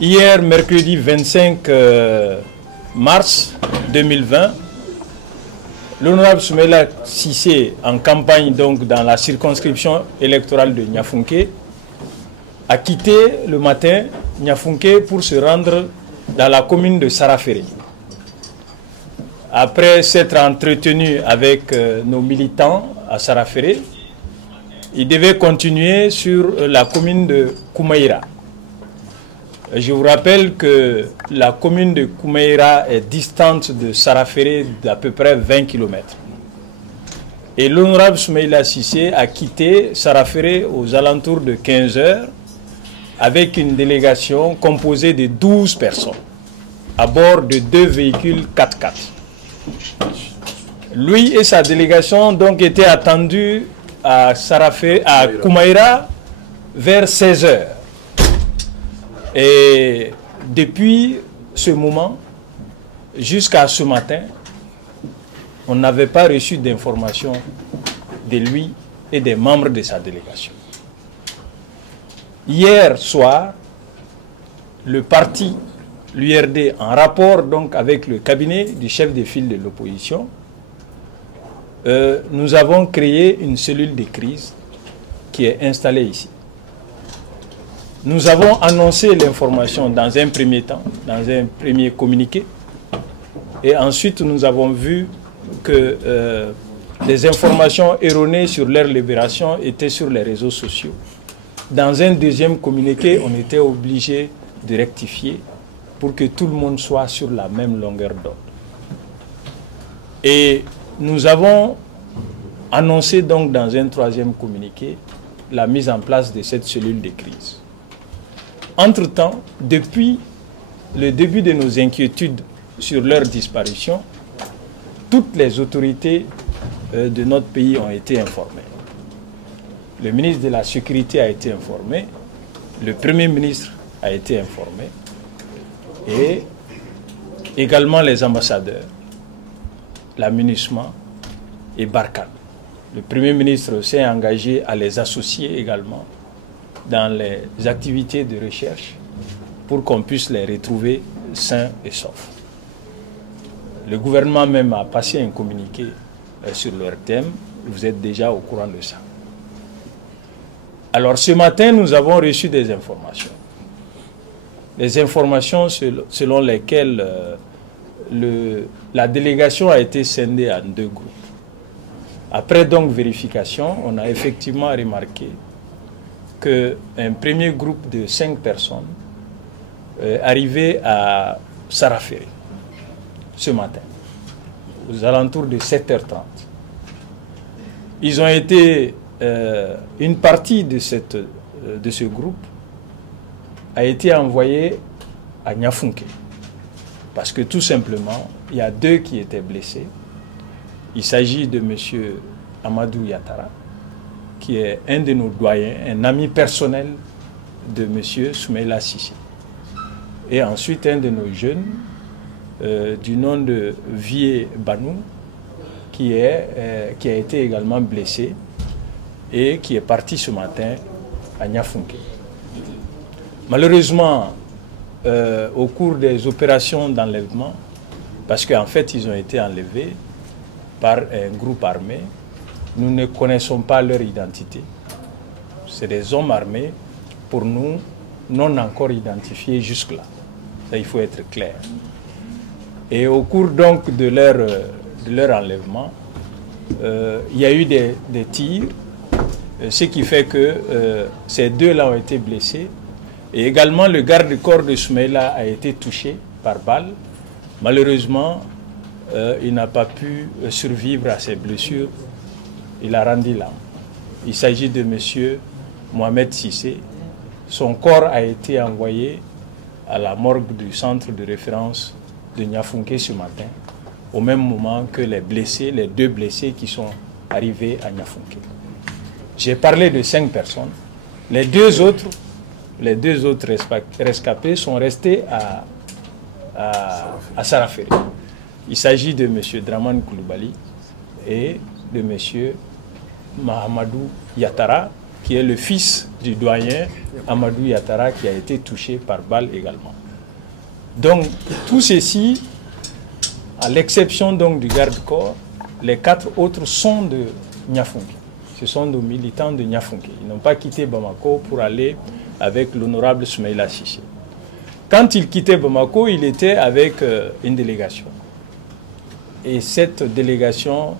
Hier, mercredi 25 mars 2020, l'honorable Soumaïla Cissé, en campagne donc dans la circonscription électorale de Niafunké, a quitté le matin Niafunké pour se rendre dans la commune de Saraféré. Après s'être entretenu avec nos militants à Saraféré, il devait continuer sur la commune de Koumaïra. Je vous rappelle que la commune de Koumaïra est distante de Saraféré d'à peu près 20 km. Et l'honorable Soumaïla Cissé a quitté Saraféré aux alentours de 15 heures avec une délégation composée de 12 personnes à bord de 2 véhicules 4x4. Lui et sa délégation donc étaient attendus à Koumaïra vers 16 heures. Et depuis ce moment jusqu'à ce matin, on n'avait pas reçu d'informations de lui et des membres de sa délégation. Hier soir, le parti, l'URD, en rapport donc avec le cabinet du chef de file de l'opposition, nous avons créé une cellule de crise qui est installée ici. Nous avons annoncé l'information dans un premier temps, dans un premier communiqué, et ensuite nous avons vu que les informations erronées sur leur libération étaient sur les réseaux sociaux. Dans un deuxième communiqué, on était obligé de rectifier pour que tout le monde soit sur la même longueur d'onde. Et nous avons annoncé donc dans un troisième communiqué la mise en place de cette cellule de crise. Entre-temps, depuis le début de nos inquiétudes sur leur disparition, toutes les autorités de notre pays ont été informées. Le ministre de la Sécurité a été informé, le Premier ministre a été informé, et également les ambassadeurs, la MINUSMA et Barkhane. Le Premier ministre s'est engagé à les associer également dans les activités de recherche pour qu'on puisse les retrouver sains et saufs. Le gouvernement même a passé un communiqué sur leur thème, vous êtes déjà au courant de ça. Alors ce matin, nous avons reçu des informations. Les informations selon lesquelles la délégation a été scindée en 2 groupes. Après donc vérification, on a effectivement remarqué qu'un premier groupe de 5 personnes arrivait à Saraféré ce matin, aux alentours de 7h30. Ils ont été, une partie de ce groupe a été envoyée à Niafunké, parce que tout simplement, il y a 2 qui étaient blessés. Il s'agit de M. Amadou Yatara, qui est un de nos doyens, un ami personnel de M. Soumaïla Cissé. Et ensuite, un de nos jeunes, du nom de Vie Banou, qui a été également blessé et qui est parti ce matin à Niafunké. Malheureusement, au cours des opérations d'enlèvement, parce qu'en fait, ils ont été enlevés par un groupe armé, nous ne connaissons pas leur identité. C'est des hommes armés, pour nous, non encore identifiés jusque-là. Ça, il faut être clair. Et au cours donc de leur enlèvement, il y a eu des tirs, ce qui fait que ces 2-là ont été blessés. Et également, le garde-corps de Soumaïla a été touché par balle. Malheureusement, il n'a pas pu survivre à ses blessures. Il a rendu l'âme. Il s'agit de M. Mohamed Cissé. Son corps a été envoyé à la morgue du centre de référence de Niafunké ce matin, au même moment que les blessés, les 2 blessés qui sont arrivés à Niafunké. J'ai parlé de 5 personnes. Les 2 autres les 2 autres rescapés sont restés à Saraferi. Il s'agit de M. Draman Koulibaly et de M. Mahamadou Yattara, qui est le fils du doyen Amadou Yattara, qui a été touché par balle également. Donc, tout ceci, à l'exception donc du garde-corps, les 4 autres sont de Niafunké. Ce sont des militants de Niafunké. Ils n'ont pas quitté Bamako pour aller avec l'honorable Soumaïla Cissé. Quand il quittait Bamako, il était avec une délégation. Et cette délégation,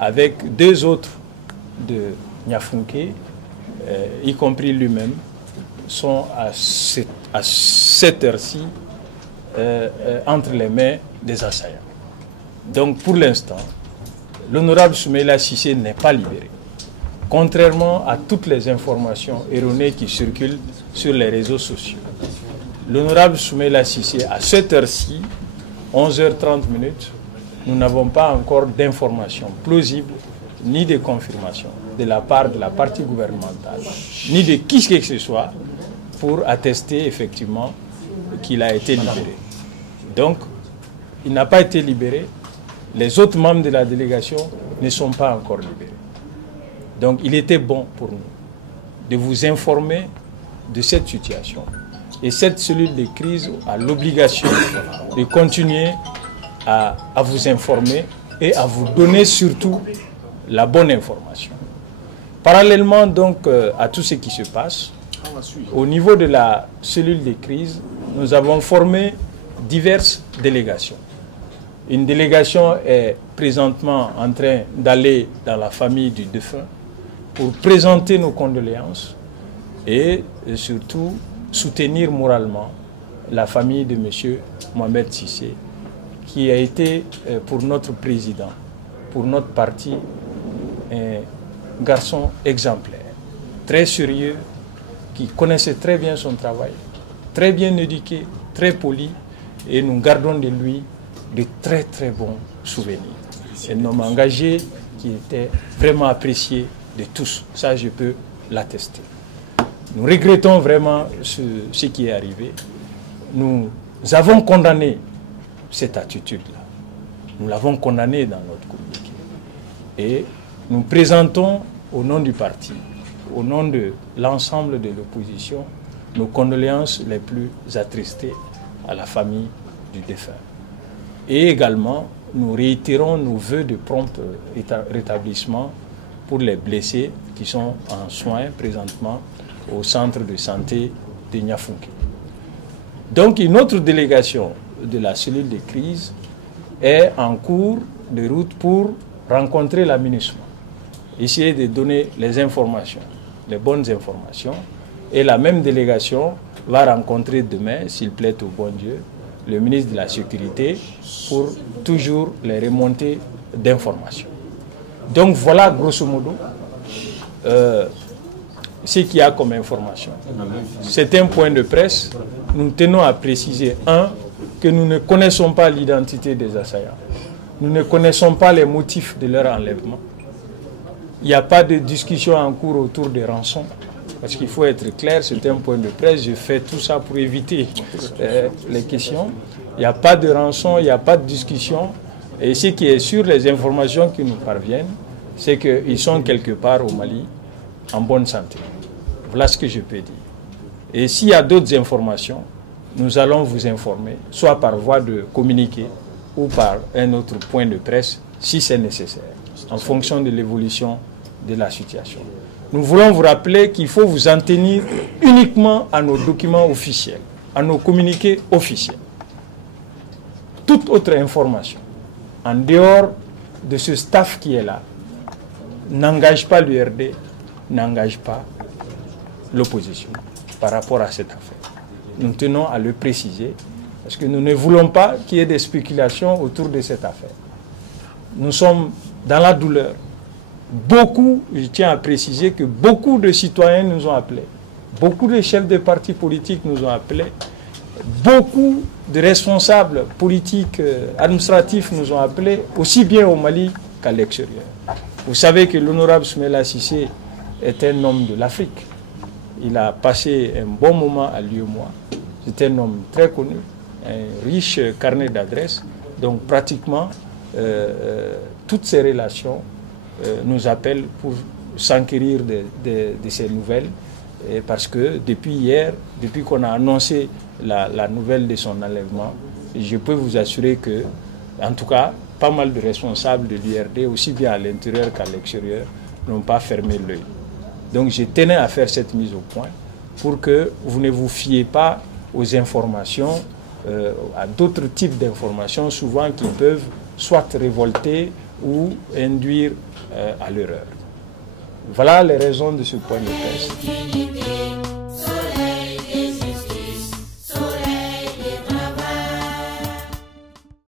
avec 2 autres de Niafunké, y compris lui-même, sont à cette heure-ci entre les mains des assaillants. Donc pour l'instant, l'honorable Soumaïla Cissé n'est pas libéré. Contrairement à toutes les informations erronées qui circulent sur les réseaux sociaux. L'honorable Soumaïla Cissé, à cette heure-ci, 11h30, nous n'avons pas encore d'informations plausibles ni de confirmation de la part de la partie gouvernementale, ni de qui que ce soit, pour attester effectivement qu'il a été libéré. Donc, il n'a pas été libéré. Les autres membres de la délégation ne sont pas encore libérés. Donc, il était bon pour nous de vous informer de cette situation. Et cette cellule de crise a l'obligation de continuer à vous informer et à vous donner surtout la bonne information. Parallèlement donc à tout ce qui se passe, au niveau de la cellule de crise, nous avons formé diverses délégations. Une délégation est présentement en train d'aller dans la famille du défunt pour présenter nos condoléances et surtout soutenir moralement la famille de M. Mohamed Cissé, qui a été pour notre président, pour notre parti, un garçon exemplaire, très sérieux, qui connaissait très bien son travail, très bien éduqué, très poli, et nous gardons de lui de très très bons souvenirs. Un homme engagé qui était vraiment apprécié de tous, ça je peux l'attester. Nous regrettons vraiment ce qui est arrivé. Nous avons condamné cette attitude-là. Nous l'avons condamné dans notre communiqué. Et nous présentons au nom du parti, au nom de l'ensemble de l'opposition, nos condoléances les plus attristées à la famille du défunt. Et également, nous réitérons nos vœux de prompt rétablissement pour les blessés qui sont en soins présentement au centre de santé de Niafunké. Donc une autre délégation de la cellule de crise est en cours de route pour rencontrer la MINUSMA, essayer de donner les informations, les bonnes informations, et la même délégation va rencontrer demain, s'il plaît au bon Dieu, le ministre de la Sécurité pour toujours les remontées d'informations. Donc voilà grosso modo ce qu'il y a comme information. C'est un point de presse. Nous tenons à préciser, que nous ne connaissons pas l'identité des assaillants. Nous ne connaissons pas les motifs de leur enlèvement. Il n'y a pas de discussion en cours autour des rançons. Parce qu'il faut être clair, c'est un point de presse. Je fais tout ça pour éviter les questions. Il n'y a pas de rançon, il n'y a pas de discussion. Et ce qui est sûr, les informations qui nous parviennent, c'est qu'ils sont quelque part au Mali en bonne santé. Voilà ce que je peux dire. Et s'il y a d'autres informations, nous allons vous informer, soit par voie de communiqué ou par un autre point de presse, si c'est nécessaire, en fonction de l'évolution de la situation. Nous voulons vous rappeler qu'il faut vous en tenir uniquement à nos documents officiels, à nos communiqués officiels. Toute autre information, en dehors de ce staff qui est là, n'engage pas l'URD, n'engage pas l'opposition par rapport à cette affaire. Nous tenons à le préciser parce que nous ne voulons pas qu'il y ait des spéculations autour de cette affaire. Nous sommes dans la douleur. Beaucoup, je tiens à préciser que beaucoup de citoyens nous ont appelés, beaucoup de chefs de partis politiques nous ont appelés, beaucoup de responsables politiques, administratifs nous ont appelés, aussi bien au Mali qu'à l'extérieur. Vous savez que l'honorable Soumaïla Cissé est un homme de l'Afrique. Il a passé un bon moment à l'UEMOA. C'est un homme très connu, un riche carnet d'adresses. Donc pratiquement, toutes ces relations nous appellent pour s'enquérir de ces nouvelles. Et parce que depuis hier, depuis qu'on a annoncé la nouvelle de son enlèvement, je peux vous assurer que, en tout cas, pas mal de responsables de l'IRD, aussi bien à l'intérieur qu'à l'extérieur, n'ont pas fermé l'œil. Donc je tenais à faire cette mise au point pour que vous ne vous fiez pas aux informations, à d'autres types d'informations, souvent qui peuvent soit révolter ou induire à l'erreur. Voilà les raisons de ce point de presse.